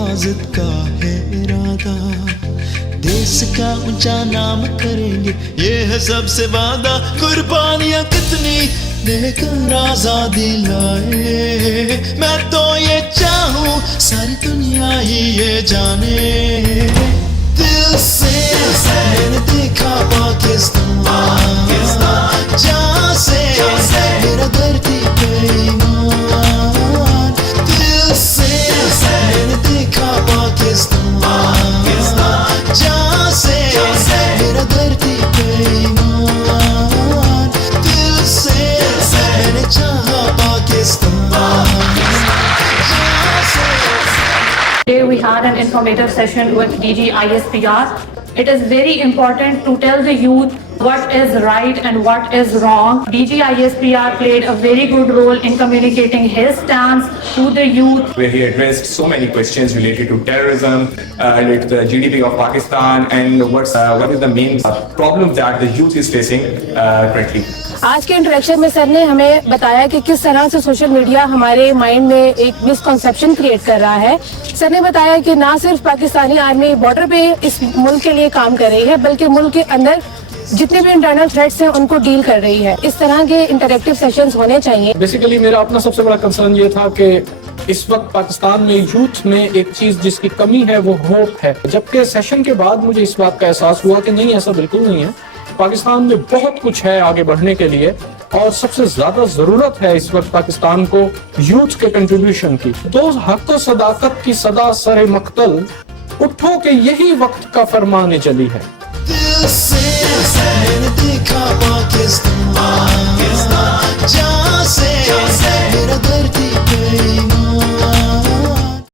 हिफाजत का है इरादा, देश का ऊंचा नाम करेंगे ये है सबसे वादा। कुर्बानियां कितनी देकर आजादी लाए, मैं तो ये चाहूं सारी दुनिया ही ये जाने। दिल से मैंने देखा पाकिस्तान, जहाँ से मेरा धरती पे ईमान। दिल से मैंने देखा पाकिस्तान, जहाँ से मेरा धरती पे ईमान। दिल से मैंने चाहा पाकिस्तान, जहाँ से। Today we had an informative session with DG ISPR. It is very important to tell the youth what is right and what is wrong. DG ISPR played a very good role in communicating his stance to the youth. Where he addressed so many questions related to terrorism, related to the GDP of Pakistan, and what is the main problem that the youth is facing currently. आज के interaction में sir ने हमें बताया कि किस तरह से सोशल मीडिया हमारे माइंड में एक मिसकंसेप्शन क्रिएट कर रहा है। सर ने बताया कि ना सिर्फ पाकिस्तानी आर्मी बॉर्डर पे इस मुल्क के लिए काम कर रही है, बल्कि मुल्क के अंदर जितने भी इंटरनल थ्रेट्स हैं उनको डील कर रही है। इस तरह के इंटरेक्टिव सेशंस होने चाहिए। बेसिकली मेरा अपना सबसे बड़ा कंसर्न ये था कि इस वक्त पाकिस्तान में यूथ में एक चीज जिसकी कमी है वो होप है, जबकि सेशन के बाद मुझे इस बात का एहसास हुआ कि नहीं, ऐसा बिल्कुल नहीं है। पाकिस्तान में बहुत कुछ है आगे बढ़ने के लिए, और सबसे ज्यादा जरूरत है इस वक्त पाकिस्तान को यूथ के कंट्रीब्यूशन की। तो हक सदाकत की सदा सरे मक्तल, उठो के यही वक्त का फरमाने चली है। दिल से मैंने देखा